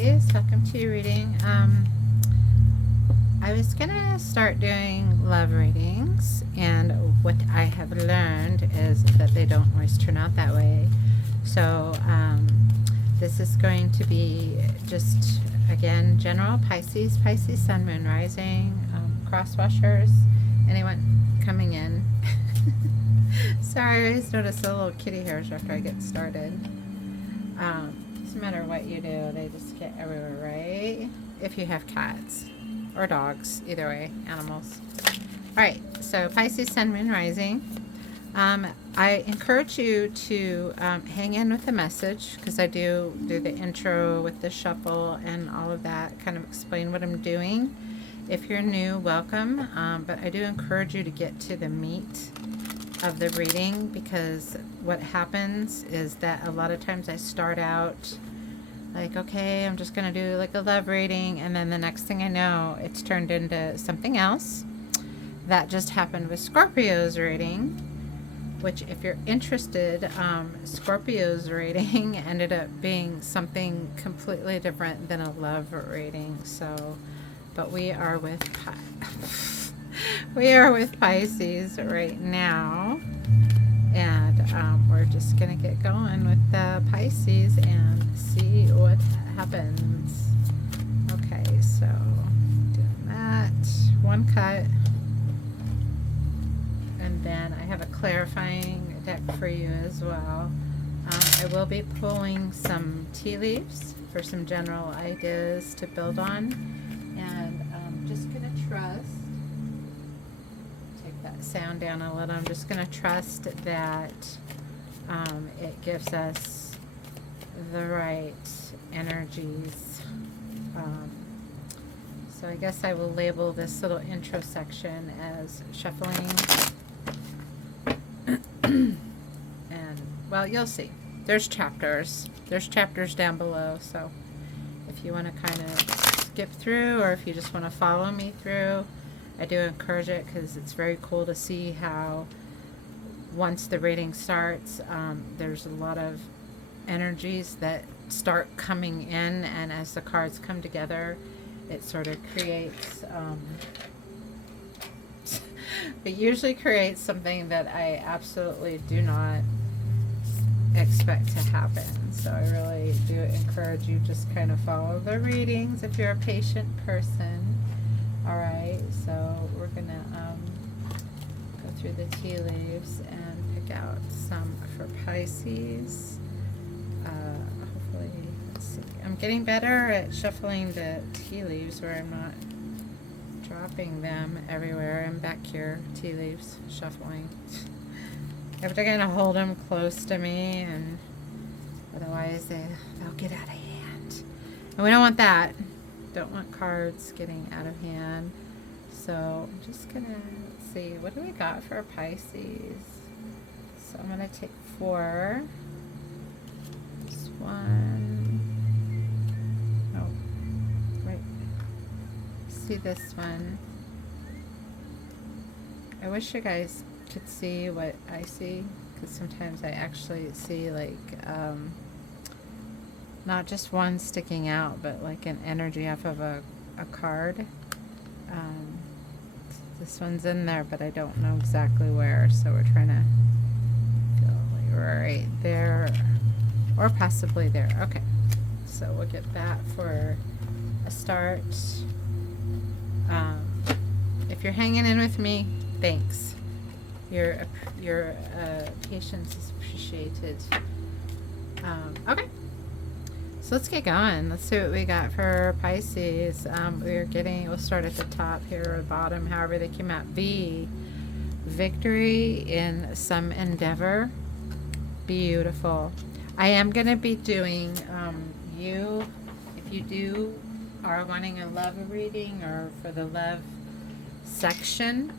Pisces, welcome to your reading. I was gonna start doing love readings, and what I have learned is that they don't always turn out that way. So this is going to be just, again, general Pisces, Sun, Moon, Rising, crosswashers, anyone coming in. Sorry, I always notice the little kitty hairs after I get started. Doesn't matter what you do, they just get everywhere, right? If you have cats or dogs, either way, animals. All right, so Pisces, Sun, Moon, Rising. I encourage you to hang in with the message, because I do the intro with the shuffle and all of that, kind of explain what I'm doing. If you're new, welcome, but I do encourage you to get to the meat of the reading, because what happens is that a lot of times I start out like, okay, I'm just going to do like a love reading, and then the next thing I know, it's turned into something else. That just happened with Scorpio's reading, which, if you're interested, Scorpio's reading ended up being something completely different than a love reading. So, but we are with Pisces right now, and we're just gonna get going with the Pisces and see what happens. Okay, so doing that one cut, and then I have a clarifying deck for you as well. I will be pulling some tea leaves for some general ideas to build on, and I'm just gonna trust, that sound down a little. I'm just going to trust that it gives us the right energies. So I guess I will label this little intro section as shuffling. And, well, you'll see. There's chapters. There's chapters down below. So if you want to kind of skip through, or if you just want to follow me through, I do encourage it, because it's very cool to see how once the reading starts, there's a lot of energies that start coming in, and as the cards come together, it sort of creates, it usually creates something that I absolutely do not expect to happen. So I really do encourage you just kind of follow the readings if you're a patient person. Alright, so we're gonna go through the tea leaves and pick out some for Pisces. Hopefully, let's see. I'm getting better at shuffling the tea leaves where I'm not dropping them everywhere. I'm back here, tea leaves, shuffling. I have to kind of hold them close to me, and otherwise they'll get out of hand. And we don't want that. Don't want cards getting out of hand. So I'm just gonna see, what do we got for Pisces? So I'm gonna take 4. This one. Oh, right. See this one. I wish you guys could see what I see, because sometimes I actually see like not just one sticking out, but like an energy off of a card. This one's in there, but I don't know exactly where, so we're trying to feel like right there, or possibly there. Okay, so we'll get that for a start. If you're hanging in with me, thanks. Your patience is appreciated. Okay. So let's get going. Let's see what we got for Pisces. We'll start at the top here, or bottom, however they came out. V, victory in some endeavor. Beautiful. I am going to be doing, if you are wanting a love reading, or for the love section,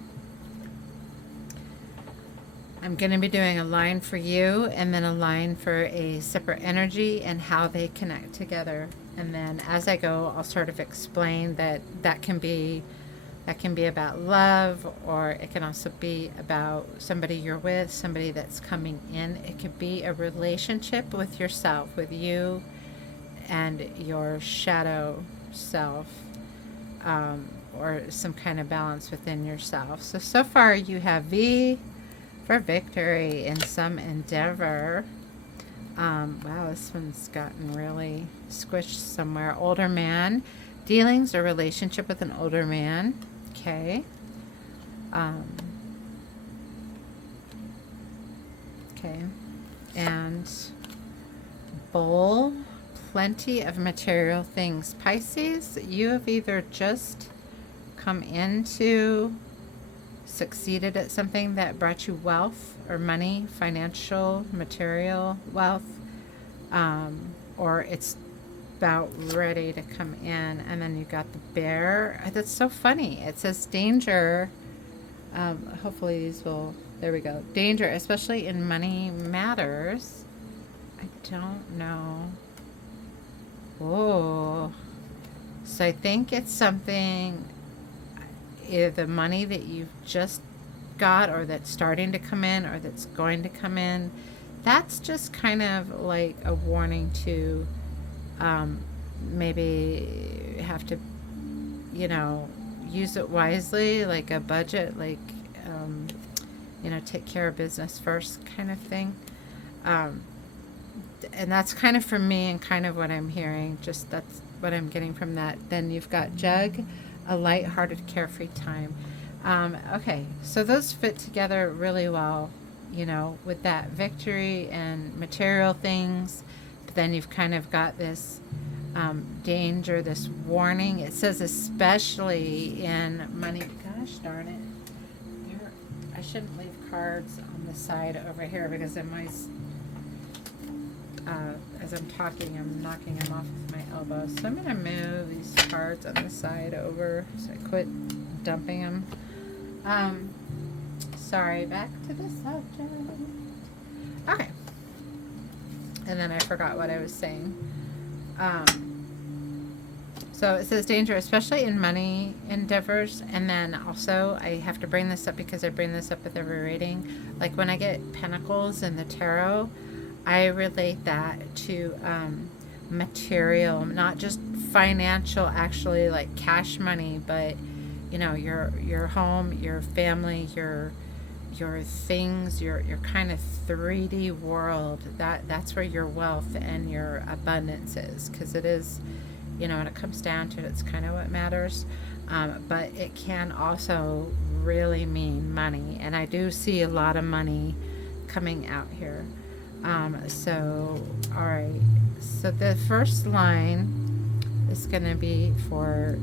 I'm going to be doing a line for you, and then a line for a separate energy, and how they connect together. And then as I go, I'll sort of explain that can be about love, or it can also be about somebody you're with, somebody that's coming in. It could be a relationship with yourself, with you and your shadow self, or some kind of balance within yourself. So far you have V for victory in some endeavor. Wow, this one's gotten really squished somewhere. Older man, dealings or relationship with an older man. Okay. Okay. And bowl, plenty of material things. Pisces, you have either just come into, succeeded at something that brought you wealth or money, financial, material wealth, or it's about ready to come in. And then you got the bear. That's so funny. It says danger. Hopefully these will, there we go. Danger, especially in money matters. I don't know. Oh, so I think it's something, either the money that you've just got or that's starting to come in or that's going to come in. That's just kind of like a warning to maybe have to, use it wisely, like a budget, like, take care of business first kind of thing. And that's kind of for me and kind of what I'm hearing. Just that's what I'm getting from that. Then you've got jug, a light-hearted, carefree time. Okay, so those fit together really well, with that victory and material things. But then you've kind of got this danger, this warning. It says especially in money. Gosh darn it. I shouldn't leave cards on the side over here because in my... as I'm talking, I'm knocking them off with my elbow. So I'm going to move these cards on the side over so I quit dumping them. Sorry, back to the subject. Okay. And then I forgot what I was saying. So it says danger, especially in money endeavors. And then also, I have to bring this up because I bring this up with every reading. Like when I get pentacles in the tarot, I relate that to material, not just financial, actually like cash money, but your home, your family, your things, your kind of 3D world. That's where your wealth and your abundance is, because it is, when it comes down to it, it's kind of what matters. But it can also really mean money, and I do see a lot of money coming out here. So, all right. So the first line is going to be for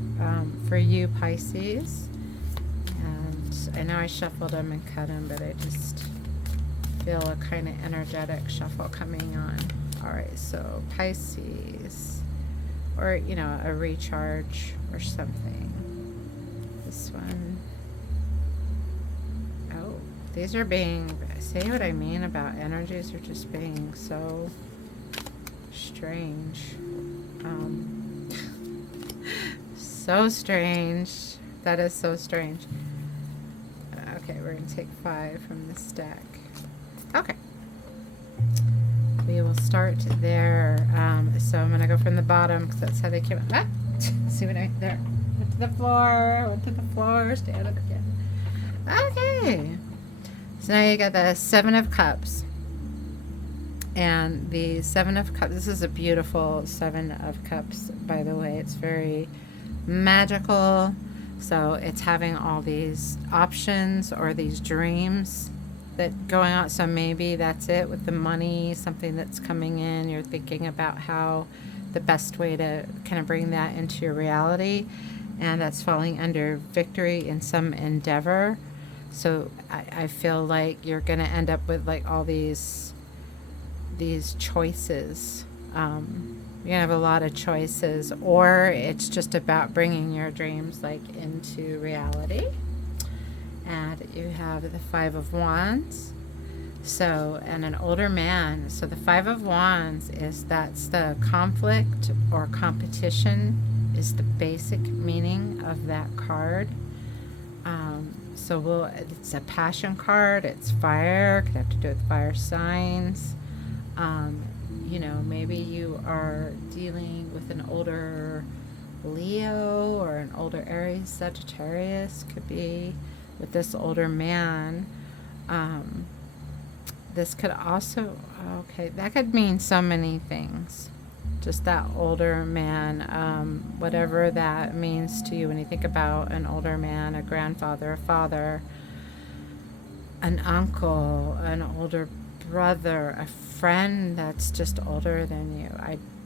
you, Pisces. And I know I shuffled them and cut them, but I just feel a kind of energetic shuffle coming on. All right. So Pisces, or, a recharge or something. This one. Oh, these are being... See what I mean about energies are just being so strange. So strange. That is so strange. Okay, we're going to take 5 from this stack. Okay. We will start there. So I'm going to go from the bottom because that's how they came up. See what I mean? There. Went to the floor, stand up again. Okay. So now you got the 7 of Cups. And the 7 of Cups, this is a beautiful 7 of Cups, by the way. It's very magical. So it's having all these options or these dreams that going on. So maybe that's it with the money, something that's coming in. You're thinking about how the best way to kind of bring that into your reality. And that's falling under victory in some endeavor. So I feel like you're going to end up with like all these choices. You're going to have a lot of choices, or it's just about bringing your dreams like into reality. And you have the 5 of Wands. So, and an older man. So the 5 of Wands that's the conflict or competition is the basic meaning of that card. So it's a passion card. It's fire. Could have to do with fire signs. you know, maybe you are dealing with an older Leo or an older Aries, Sagittarius, could be with this older man. This could also, okay, that could mean so many things. Just that older man, whatever that means to you when you think about an older man, a grandfather, a father, an uncle, an older brother, a friend that's just older than you.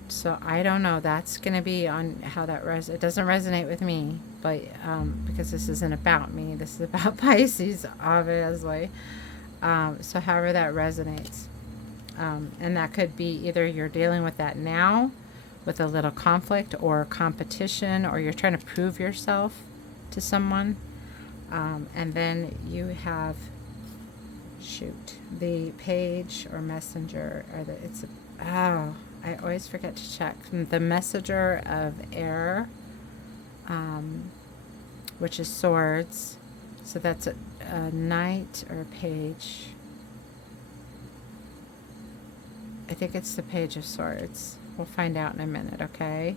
So I don't know. That's going to be on how that it doesn't resonate with me, but because this isn't about me. This is about Pisces, obviously. So however that resonates. And that could be either you're dealing with that now with a little conflict or competition, or you're trying to prove yourself to someone. And then you have, the page or messenger, or I always forget to check. The messenger of air, which is swords. So that's a knight or a page. I think it's the page of swords. We'll find out in a minute, okay?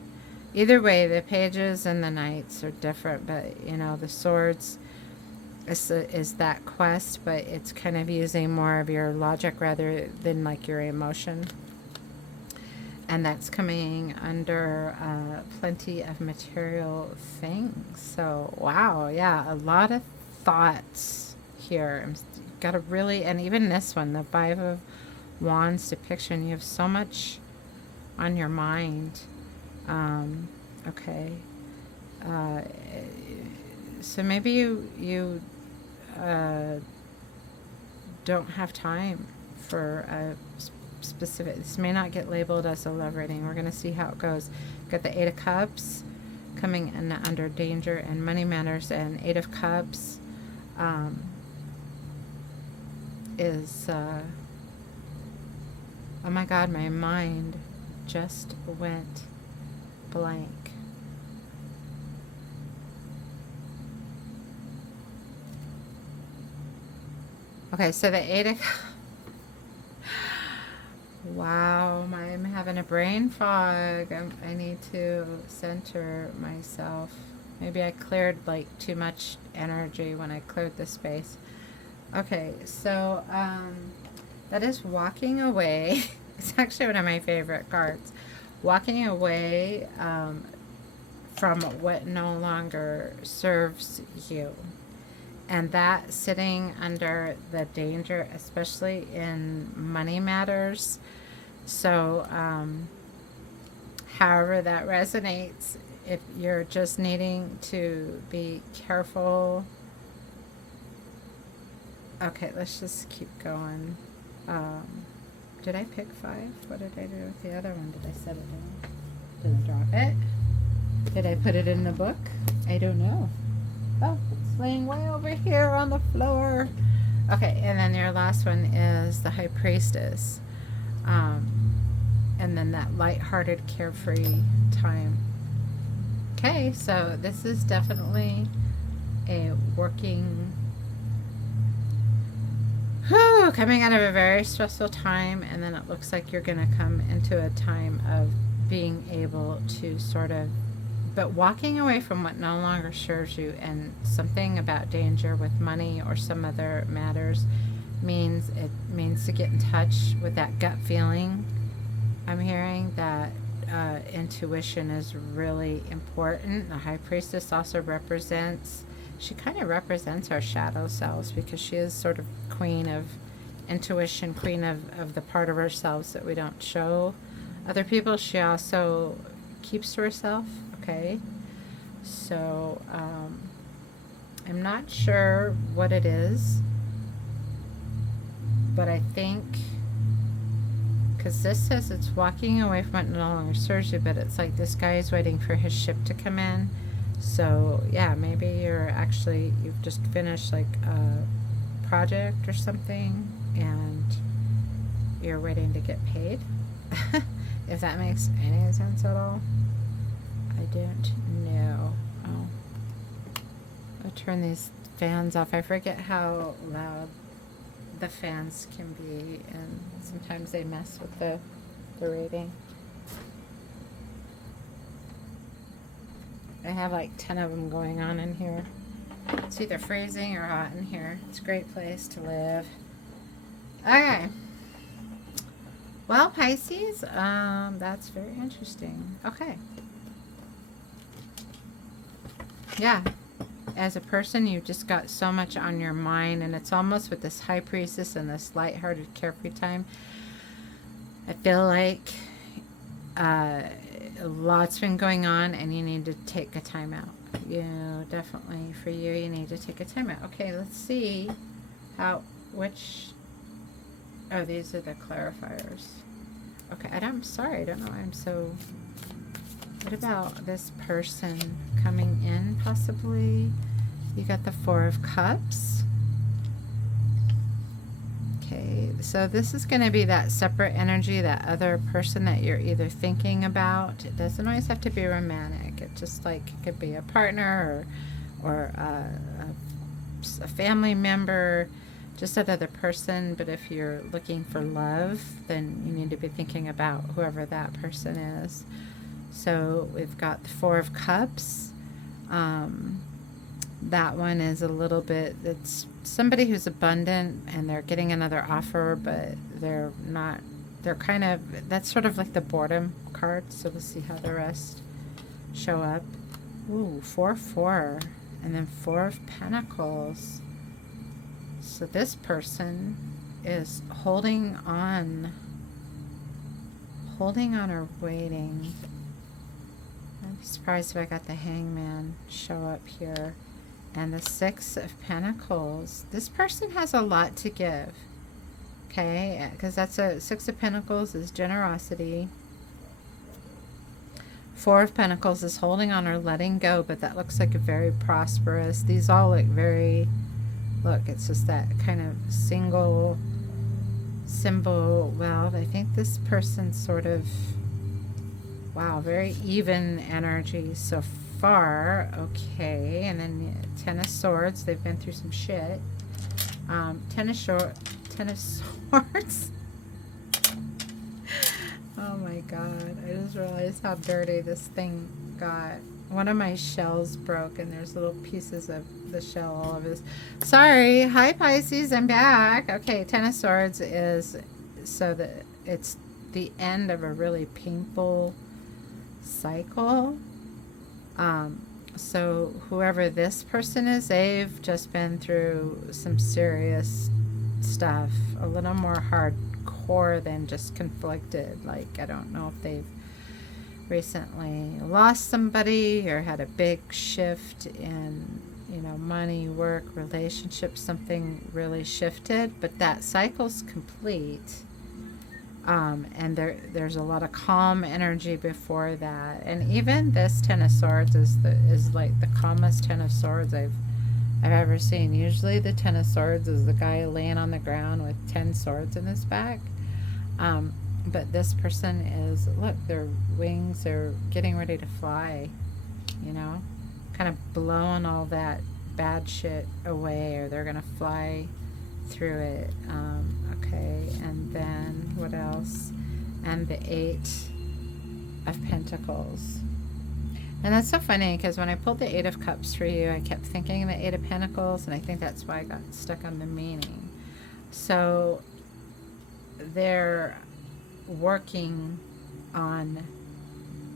Either way, the pages and the knights are different, but, you know, the swords is that quest, but it's kind of using more of your logic rather than like your emotion. And that's coming under plenty of material things. So, wow, yeah, a lot of thoughts here. Got to really, and even this one, the Five of Wands depiction, you have so much on your mind. Okay. So maybe you don't have time for a specific, this may not get labeled as a love reading. We're going to see how it goes. Got the Eight of Cups coming in under danger and money matters, and Eight of Cups is oh my god, my mind just went blank. Okay, so the Eight of wow, I'm having a brain fog. I need to center myself. Maybe I cleared like too much energy when I cleared the space. Okay, so that is walking away. It's actually one of my favorite cards. Walking away from what no longer serves you. And that sitting under the danger, especially in money matters. So, however that resonates, if you're just needing to be careful. Okay, let's just keep going. Did I pick 5? What did I do with the other one? Did I set it down? Did I drop it? Did I put it in the book? I don't know. Oh, it's laying way over here on the floor. Okay, and then your last one is the High Priestess. And then that lighthearted, carefree time. Okay, so this is definitely a working... coming out of a very stressful time, and then it looks like you're going to come into a time of being able to sort of, but walking away from what no longer serves you. And something about danger with money or some other matters means to get in touch with that gut feeling. I'm hearing that intuition is really important. The High Priestess also represents, she kind of represents our shadow selves, because she is sort of queen of intuition, queen of the part of ourselves that we don't show other people. She also keeps to herself. Okay, so I'm not sure what it is, but I think, because this says it's walking away from it no longer serves you, but it's like this guy is waiting for his ship to come in. So yeah, maybe you've just finished like a project or something, and you're waiting to get paid. If that makes any sense at all. I don't know. Oh, I'll turn these fans off. I forget how loud the fans can be, and sometimes they mess with the the reading. I have like 10 of them going on in here. It's either freezing or hot in here. It's a great place to live. Okay. Well, Pisces, that's very interesting. Okay. Yeah. As a person, you've just got so much on your mind, and it's almost with this High Priestess and this lighthearted, carefree time. I feel like a lot's been going on, and you need to take a time out. Definitely for you, you need to take a time out. Okay, let's see which, oh, these are the clarifiers. Okay, I'm sorry, I don't know why I'm so, what about this person coming in, possibly? You got the Four of Cups. Okay, so this is going to be that separate energy, that other person that you're either thinking about. It doesn't always have to be romantic. It just like it could be a partner or a family member, just another person. But if you're looking for love, then you need to be thinking about whoever that person is. So we've got the Four of Cups. That one is a little bit, it's somebody who's abundant and they're getting another offer, but they're not, they're kind of, that's sort of like the boredom card. So we'll see how the rest show up. Ooh, 4-4, and then Four of Pentacles. So this person is holding on or waiting. I'd be surprised if I got the Hangman show up here. And the Six of Pentacles. This person has a lot to give. Okay, because that's a Six of Pentacles is generosity. Four of Pentacles is holding on or letting go, but that looks like a very prosperous. These all look very, look, it's just that kind of single symbol. Well, I think this person's sort of, wow, very even energy so far. Okay, and then Ten of Swords. They've been through some shit. Ten of Swords. Oh my god, I just realized how dirty this thing got. One of my shells broke and there's little pieces of the shell all over this. Sorry. Hi Pisces, I'm back. Okay, Ten of Swords is so that it's the end of a really painful cycle. So whoever this person is, they've just been through some serious stuff, a little more hardcore than just conflicted. Like, I don't know if they've recently lost somebody or had a big shift in, money, work, relationships, something really shifted, but that cycle's complete. And there's a lot of calm energy before that, and even this Ten of Swords is like the calmest Ten of Swords I've ever seen. Usually the Ten of Swords is the guy laying on the ground with 10 swords in his back, but this person is, look, their wings are getting ready to fly, kind of blowing all that bad shit away, or they're gonna fly through it. Okay, and then what else? And the Eight of Pentacles. And that's so funny because when I pulled the Eight of Cups for you, I kept thinking the Eight of Pentacles, and I think that's why I got stuck on the meaning. So they're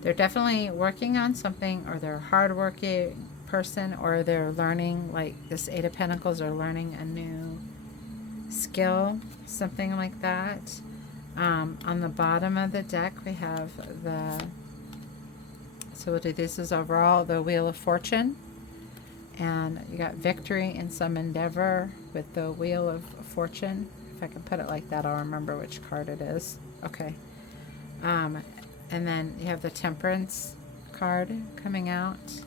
definitely working on something, or they're a hardworking person, or they're learning, like this Eight of Pentacles, are learning a new skill, something like that. On the bottom of the deck we have so we'll do this as overall, the Wheel of Fortune, and you got victory in some endeavor with the Wheel of Fortune. If I can put it like that, I'll remember which card it is. Okay. And then you have the Temperance card coming out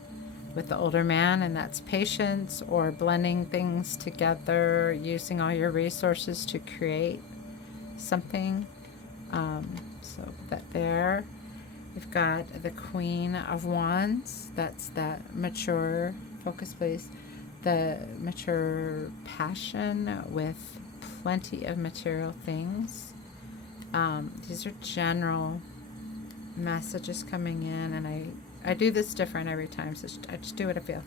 with the older man, and that's patience, or blending things together, using all your resources to create something. So put that there. We've got the Queen of Wands. That's that mature, focus please, the mature passion with plenty of material things. These are general messages coming in, and I do this different every time, so I just do what I feel.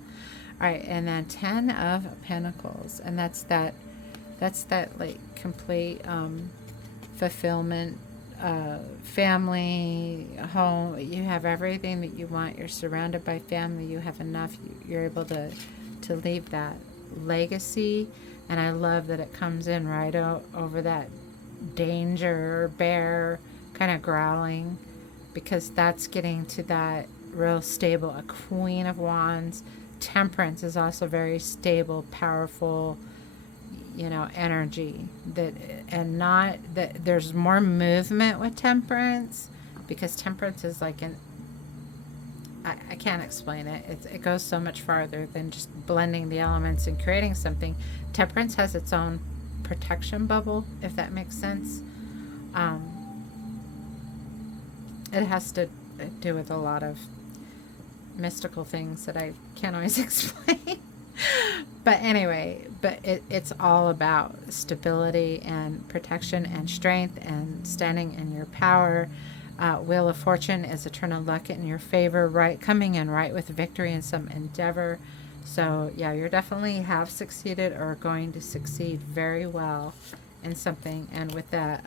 All right, and then 10 of Pentacles, and that's that like complete fulfillment, family, home. You have everything that you want. You're surrounded by family. You have enough. You're able to leave that legacy. And I love that it comes in right over that danger bear kind of growling, because that's getting to that real stable. A Queen of Wands. Temperance is also very stable, powerful, energy. That, and not that there's more movement with Temperance, because Temperance is like I can't explain it. It goes so much farther than just blending the elements and creating something. Temperance has its own protection bubble, if that makes sense. It has to do with a lot of mystical things that I can't always explain. But anyway, it's all about stability and protection and strength and standing in your power. Wheel of Fortune is a turn of luck in your favor, right? Coming in right with victory in some endeavor. So yeah, you're definitely have succeeded or going to succeed very well in something. And with that,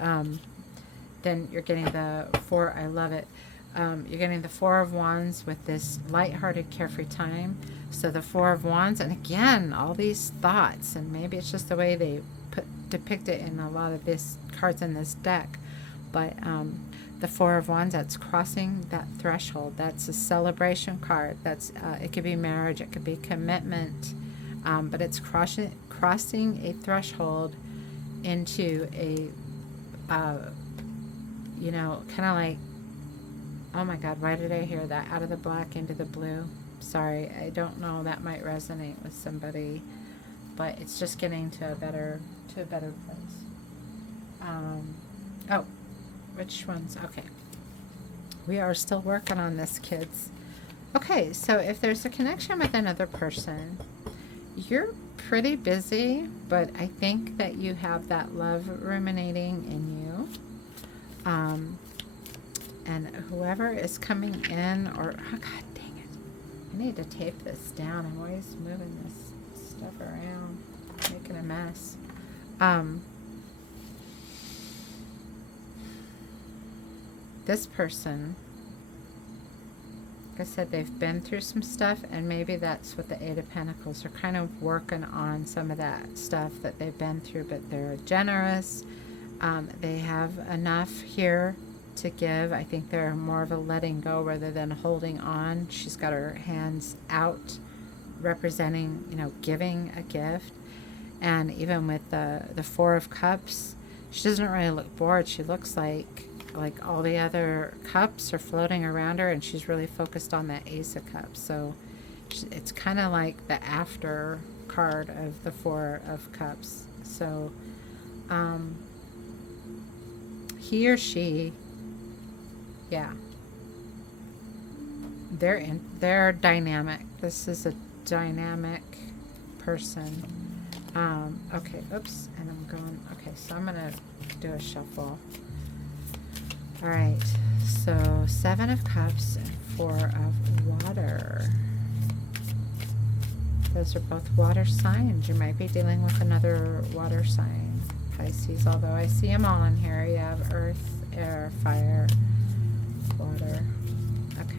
then you're getting the four. I love it. You're getting the Four of Wands with this lighthearted, carefree time. So the Four of Wands, and again, all these thoughts, and maybe it's just the way they depict it in a lot of these cards in this deck, but the Four of Wands, that's crossing that threshold. That's a celebration card. That's it could be marriage, it could be commitment, but it's crossing a threshold into a, kind of like, oh my God, why did I hear that? Out of the black into the blue. Sorry, I don't know. That might resonate with somebody, but it's just getting to a better place. Oh, which ones? Okay. We are still working on this, kids. Okay, so if there's a connection with another person, you're pretty busy, but I think that you have that love ruminating in you. And whoever is coming in, or, oh God dang it, I need to tape this down. I'm always moving this stuff around, making a mess. This person, like I said, they've been through some stuff, and maybe that's what the Eight of Pentacles are kind of working on, some of that stuff that they've been through, but they're generous. They have enough here to give. I think they're more of a letting go rather than holding on. She's got her hands out, representing, giving a gift. And even with the Four of Cups, she doesn't really look bored. She looks like all the other cups are floating around her, and she's really focused on that Ace of Cups. So it's kind of like the after card of the Four of Cups. So he or she, yeah, they're dynamic. This is a dynamic person. Okay, oops, and I'm going, okay, so I'm gonna do a shuffle. All right, so Seven of Cups and Four of Water. Those are both water signs. You might be dealing with another water sign, Pisces, although I see them all in here. You have earth, air, fire, water. Okay.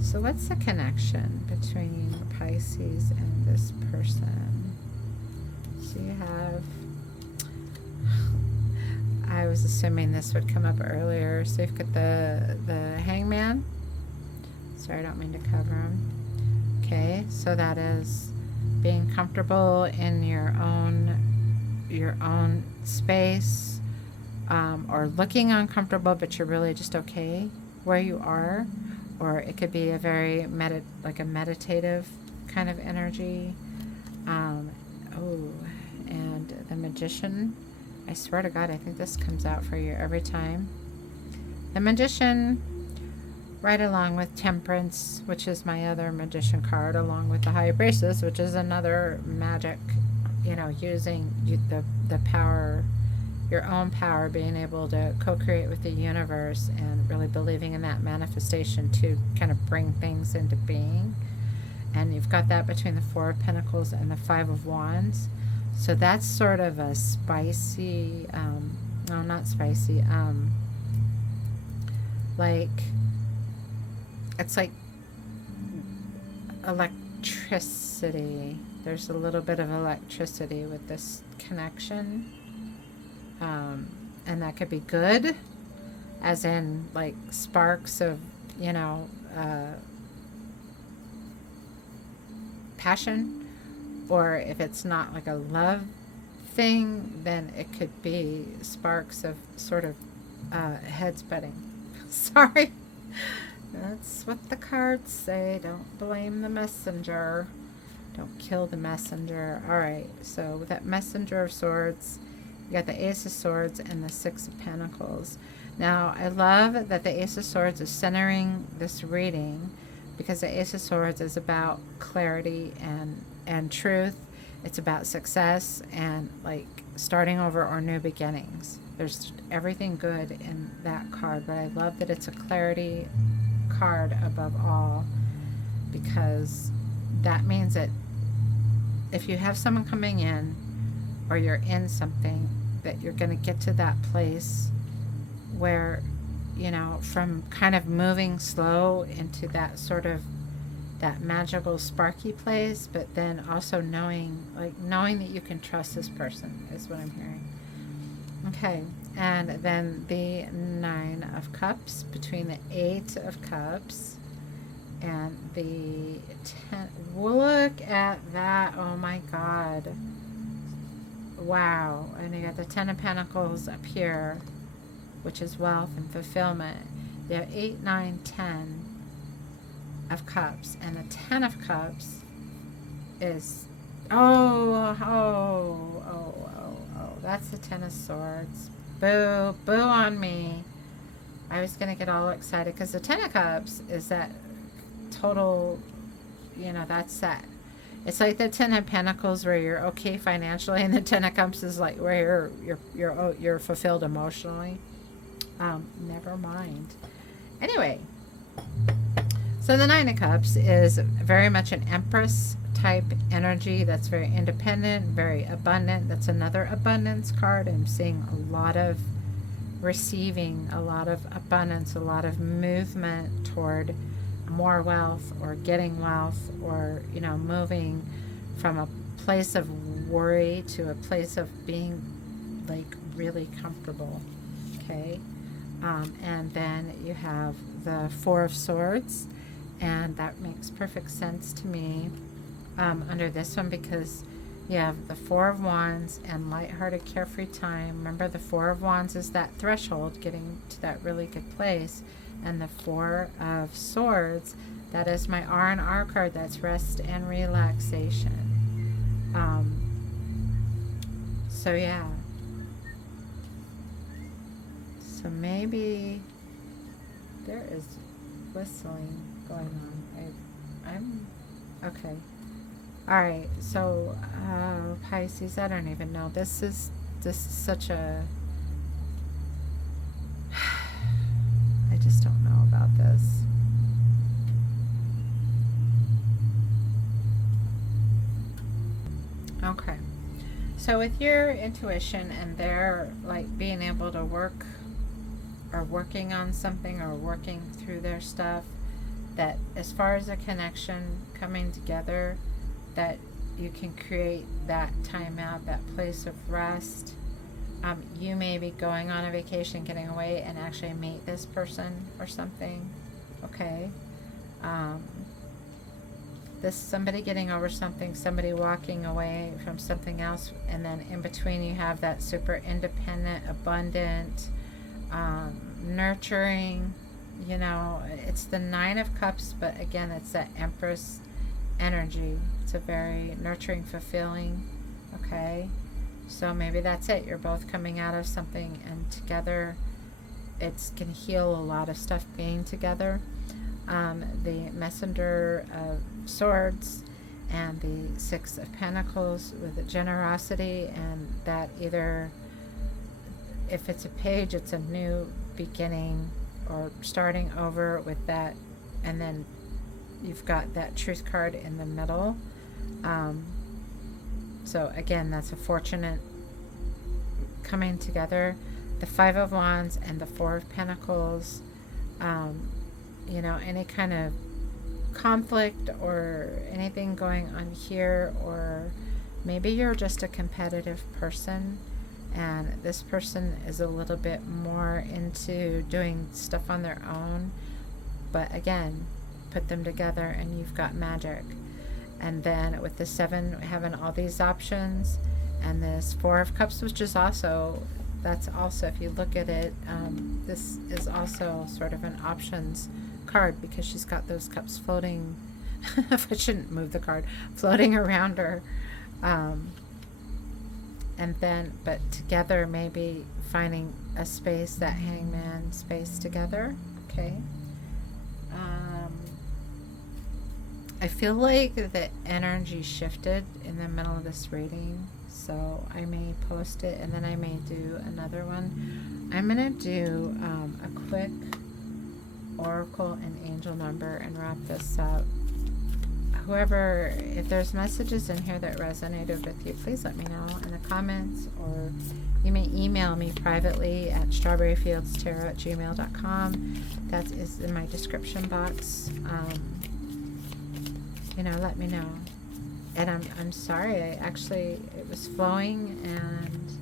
So what's the connection between Pisces and this person? So you have, I was assuming this would come up earlier. So you've got the Hangman. Sorry, I don't mean to cover him. Okay, so that is being comfortable in your own space, or looking uncomfortable, but you're really just okay where you are. Or it could be a very meditative kind of energy. And the Magician. I swear to God, I think this comes out for you every time. The Magician, right along with Temperance, which is my other Magician card, along with the High Priestess, which is another magic, using the power your own power, being able to co-create with the universe and really believing in that manifestation to kind of bring things into being. And you've got that between the Four of Pentacles and the Five of Wands. So that's sort of a spicy, no, not spicy, like, it's like electricity. There's a little bit of electricity with this connection. And that could be good, as in like sparks of, you know, passion. Or if it's not like a love thing, then it could be sparks of sort of head splitting. Sorry. That's what the cards say. Don't blame the messenger. Don't kill the messenger. Alright, so with that Messenger of Swords, you got the Ace of Swords and the Six of Pentacles. Now, I love that the Ace of Swords is centering this reading, because the Ace of Swords is about clarity and truth. It's about success and like starting over or new beginnings. There's everything good in that card, but I love that it's a clarity card above all, because that means that if you have someone coming in or you're in something, that you're going to get to that place where, you know, from kind of moving slow into that sort of that magical sparky place, but then also knowing that you can trust this person is what I'm hearing. Okay, and then the Nine of Cups between the Eight of Cups and the 10. Look at that. Oh my God. Wow. And you got the 10 of Pentacles up here, which is wealth and fulfillment. You have 8, 9, 10 of Cups, and the 10 of Cups is that's the 10 of Swords. Boo on me. I was gonna get all excited because the 10 of Cups is that total, you know, that's that. It's like the 10 of Pentacles where you're okay financially, and the 10 of Cups is like where you're fulfilled emotionally. Never mind. Anyway, so the Nine of Cups is very much an Empress type energy that's very independent, very abundant. That's another abundance card. I'm seeing a lot of receiving, a lot of abundance, a lot of movement toward more wealth or getting wealth, or, you know, moving from a place of worry to a place of being like really comfortable. Okay. And then you have the Four of Swords, and that makes perfect sense to me under this one, because you have the Four of Wands and lighthearted, carefree time. Remember, the Four of Wands is that threshold, getting to that really good place, and the Four of Swords, that is my R&R card. That's rest and relaxation. So yeah. So maybe there is whistling going on. I'm okay. All right. So Pisces, I don't even know. This is such a I just don't know about this. Okay. So with your intuition and their like being able to work or working on something or working through their stuff, that as far as a connection coming together, that you can create that time out, that place of rest. You may be going on a vacation, getting away, and actually meet this person or something. Okay. This somebody getting over something, somebody walking away from something else, and then in between you have that super independent, abundant, nurturing, you know, it's the Nine of Cups, but again, it's that Empress energy. It's a very nurturing, fulfilling. Okay. So maybe that's it. You're both coming out of something, and together it's can heal a lot of stuff being together. The Messenger of Swords and the Six of Pentacles with the generosity, and that either if it's a page, it's a new beginning or starting over with that, and then you've got that truth card in the middle. So again, that's a fortunate coming together. The Five of Wands and the Four of Pentacles, you know, any kind of conflict or anything going on here, or maybe you're just a competitive person and this person is a little bit more into doing stuff on their own, but again, put them together and you've got magic. And then with the Seven, having all these options, and this Four of Cups, which is also, that's also, if you look at it, this is also sort of an options card, because she's got those cups floating I shouldn't move the card, floating around her, and then, but together, maybe finding a space, that Hangman space together. Okay. I feel like the energy shifted in the middle of this reading, so I may post it and then I may do another one. I'm going to do a quick oracle and angel number and wrap this up. Whoever, if there's messages in here that resonated with you, please let me know in the comments, or you may email me privately at strawberryfieldstarot@gmail.com. That is in my description box. You know, let me know. And I'm sorry, it was flowing, and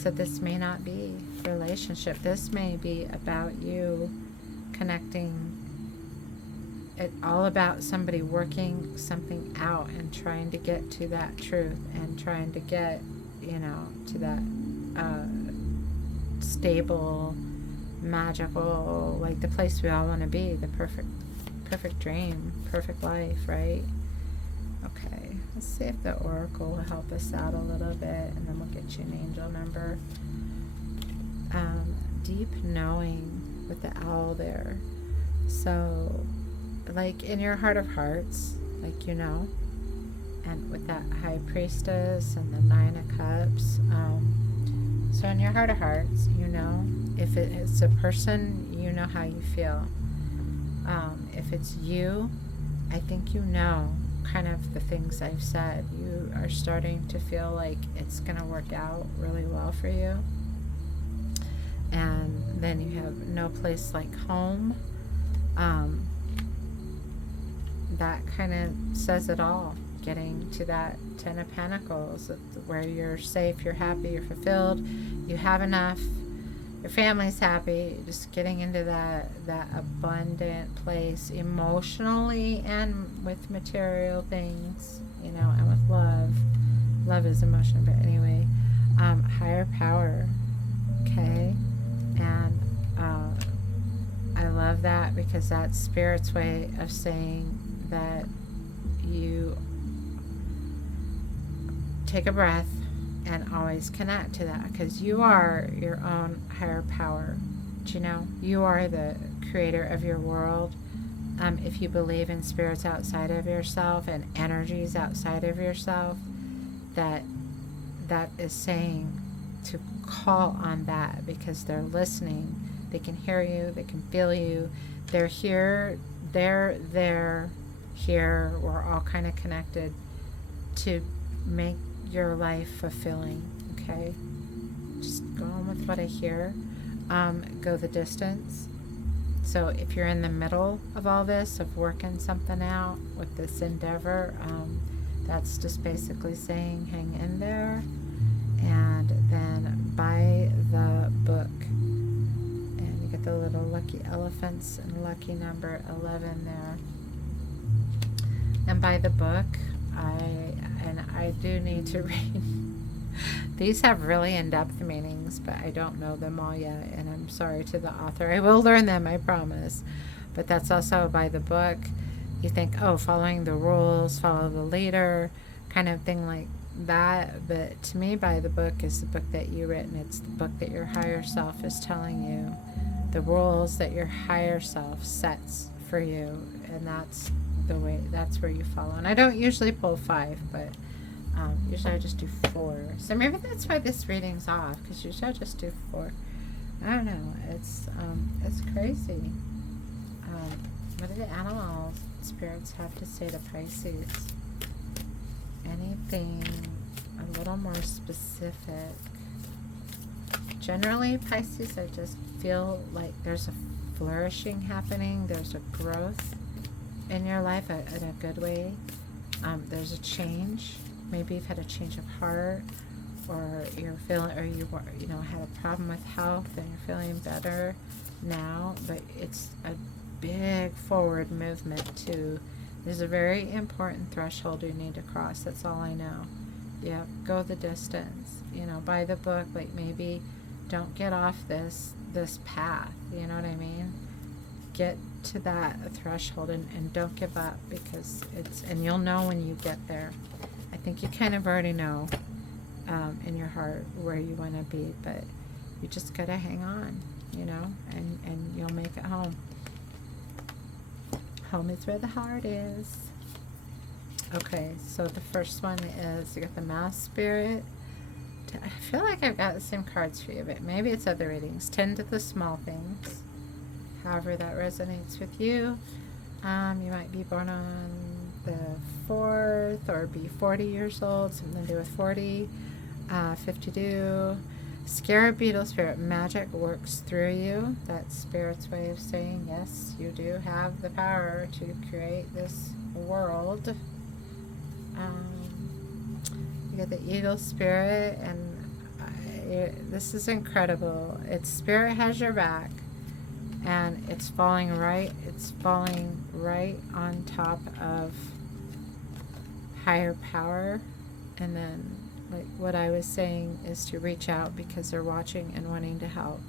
so this may not be relationship. This may be about you connecting. It's all about somebody working something out and trying to get to that truth and trying to get, you know, to that stable, magical, like the place we all want to be, the perfect dream, perfect life, right? Okay, let's see if the oracle will help us out a little bit, and then we'll get you an angel number. Deep knowing with the owl there. So, like in your heart of hearts, like, you know, and with that High Priestess and the Nine of Cups, so in your heart of hearts, you know, if it's a person, you know how you feel. If it's you, I think you know kind of the things I've said. You are starting to feel like it's going to work out really well for you. And then you have no place like home. That kind of says it all. Getting to that Ten of Pentacles, where you're safe, you're happy, you're fulfilled, you have enough, your family's happy, just getting into that abundant place emotionally and with material things, you know, and with love. Love is emotion, but anyway, higher power, okay? And I love that, because that's Spirit's way of saying that you take a breath and always connect to that, because you are your own higher power. Do you know? You are the creator of your world. If you believe in spirits outside of yourself and energies outside of yourself, that is saying to call on that, because they're listening. They can hear you. They can feel you. They're here. They're there. Here. We're all kind of connected to make your life fulfilling. Okay, just go on with what I hear. Go the distance. So if you're in the middle of all this, of working something out with this endeavor, that's just basically saying hang in there, and then buy the book. And you get the little lucky elephants and lucky number 11 there. And buy the book. I do need to read. These have really in-depth meanings, but I don't know them all yet, and I'm sorry to the author. I will learn them, I promise. But that's also by the book. You think, oh, following the rules, follow the leader, kind of thing like that. But to me, by the book is the book that you written. It's the book that your higher self is telling you, the rules that your higher self sets for you, and that's the way, that's where you follow. And I don't usually pull 5, but Usually I just do 4. So maybe that's why this reading's off, because usually I just do 4. I don't know. It's crazy. What do the animal spirits have to say to Pisces? Anything a little more specific? Generally, Pisces, I just feel like there's a flourishing happening. There's a growth in your life in a good way. There's a change. Maybe you've had a change of heart, or you're feeling, or you had a problem with health and you're feeling better now. But it's a big forward movement too. There's a very important threshold you need to cross. That's all I know. Yeah, go the distance. By the book. Like, maybe don't get off this path. You know what I mean? Get to that threshold and don't give up, because and you'll know when you get there. I think you kind of already know in your heart where you want to be, but you just gotta hang on, and you'll make it home. Home is where the heart is. Okay, so the first one is, you got the mouse spirit. I feel like I've got the same cards for you, but maybe it's other readings. Tend to the small things. However that resonates with you. You might be born on the 4th, or be 40 years old, something to do with 40. 52. Scarab beetle spirit. Magic works through you. That's spirit's way of saying, yes, you do have the power to create this world. You get the eagle spirit, and this is incredible. It's spirit has your back, and it's falling right on top of higher power. And then, like what I was saying, is to reach out, because they're watching and wanting to help.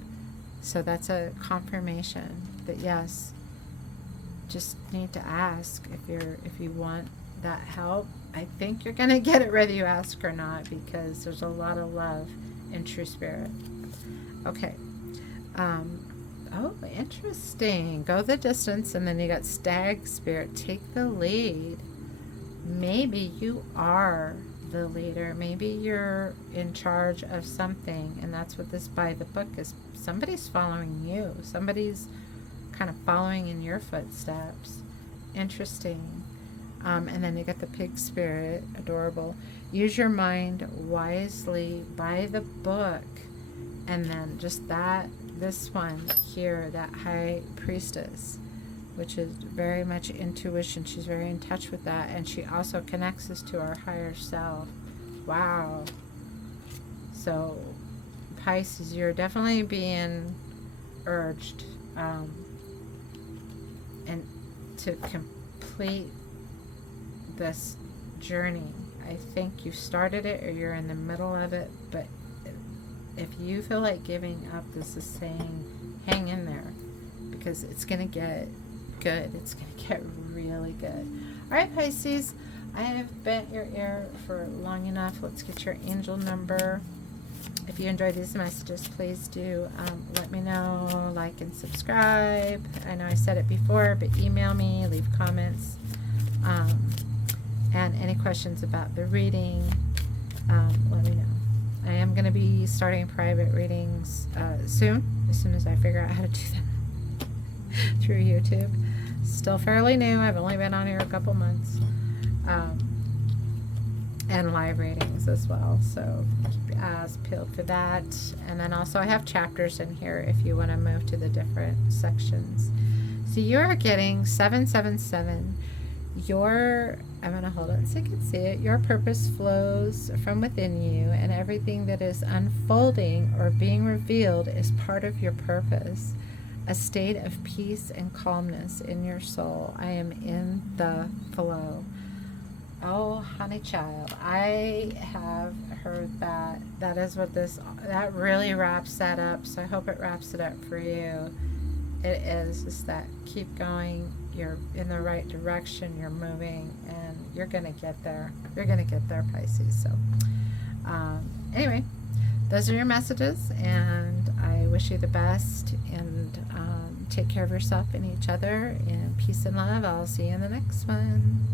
So that's a confirmation that, yes, just need to ask if you want that help. I think you're gonna get it whether you ask or not, because there's a lot of love in true spirit. Okay. Oh, interesting. Go the distance. And then you got stag spirit. Take the lead. Maybe you are the leader. Maybe you're in charge of something, and that's what this by the book is. Somebody's following you. Somebody's kind of following in your footsteps. Interesting. And then you got the pig spirit. Adorable. Use your mind wisely. By the book. And then just this one here, that high priestess, which is very much intuition. She's very in touch with that, and she also connects us to our higher self. Wow. So Pisces, you're definitely being urged and to complete this journey. I think you started it, or you're in the middle of it, but if you feel like giving up, this is saying hang in there, because it's going to get good. It's going to get really good. All right, Pisces, I have bent your ear for long enough. Let's get your angel number. If you enjoy these messages, please do let me know, like and subscribe. I know I said it before, but email me, leave comments, and any questions about the reading, let me know. I am going to be starting private readings soon, as soon as I figure out how to do that through YouTube. Still fairly new. I've only been on here a couple months. And live readings as well. So keep your eyes peeled for that. And then also I have chapters in here if you want to move to the different sections. So you're getting 777. I'm going to hold it so you can see it. Your purpose flows from within you, and everything that is unfolding or being revealed is part of your purpose. A state of peace and calmness in your soul. I am in the flow. Oh, honey child, I have heard that. That is what that really wraps that up. So I hope it wraps it up for you. It is just that keep going. You're in the right direction. You're moving, and you're going to get there. You're going to get there, Pisces. So anyway, those are your messages, and I wish you the best, and take care of yourself and each other, and peace and love. I'll see you in the next one.